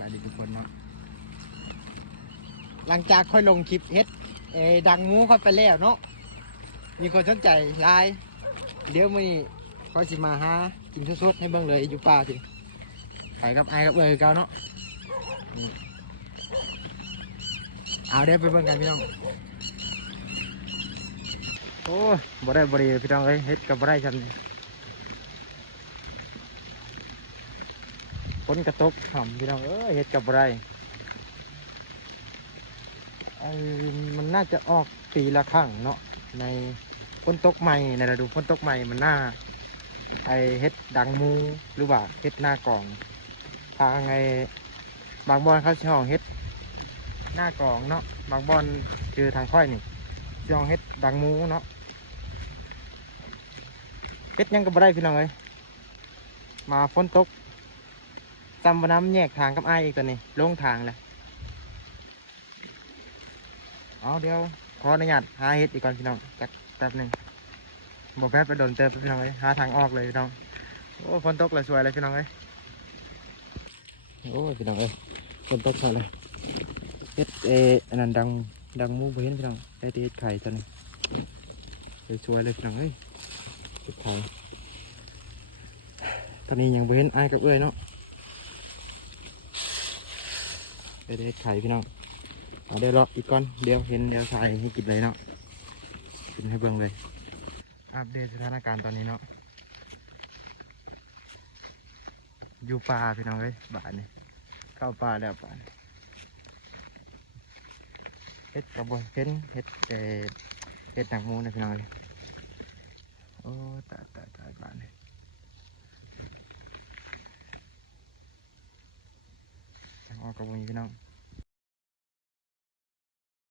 บายดีทุกคนเนาะหลังจากค่อยลงคลิปเฮ็ดดังงูเข้าไปแล้วเนาะมีคนสนใจหลายเดี๋ยวมื้อนี้ค่อยสิมาหากินสดๆให้เบิ่งเลยอยู่ป่าสิไปกับไอ้กับเก่าเนาะเอาเดี๋ยวไปเบิ่งกันพี่น้องโอ้ยบ่ได้บ่ดีพี่น้องเอ้ยเฮ็ดกับบ่ได้จำฝนกระตกห่ำพี่น้องเอ้ยเฮ็ดกับบ่ได้มันน่าจะออกปีละครั้งเนาะในฝนตกใหม่ในฤดูฝนตกใหม่มันน่าเฮ็ดดังมูหรือว่าเฮ็ดหน้ากองทางบางบอนเขาสิห้องเฮ็ดหน้ากองเนาะบางบอนคือทางค่อยนี่สิห้องเฮ็ดดังมูเนาะเฮ็ดยังก็บ่ได้พี่น้องเอ้ยมาฝนตกจำวันน้ำแยกทางกับไอ้อีกตัวนี้ลงทางเลยเอาเดี๋ยวขออนุญาตหาเฮ็ดอีกก่อนพี่น้องจักแป๊บหนึ่งบอกแป๊บไปโดนเติมพี่น้องเลยหาทางออกเลยพี่น้องโอ้ฝนตกเลยสวยเลยพี่น้องเลยโอ้พี่น้องเลยฝนตกเลยเฮ็ดอันนั้นดังมูไปเห็นพี่น้องได้ตีเฮ็ดไข่ตัวนี้สวยเลยพี่น้องเอ้ยเฮ็ดไข่ตอนนี้ยังไปเห็นไอ้กับเอ้ยเนาะได้เฮ็ดไข่พี่น้องเอาเดี๋ยวรออีกก่อนเดี๋ยวเห็นเดี๋ยวถ่ายให้กินเลยเนาะกินให้เบิ่งเลยอัปเดตสถานการณ์ตอนนี้เนาะอยู่ป่าพี่น้องเอ้ยบ้านนี่เข้าป่าแล้วป่านเฮ็ดกระบวนเห็นเฮ็ดเฮ็ดหนังหมูนะพี่น้องเอ้ยโอ้ตายบ้านนี่จังออกกระบวนพี่น้อง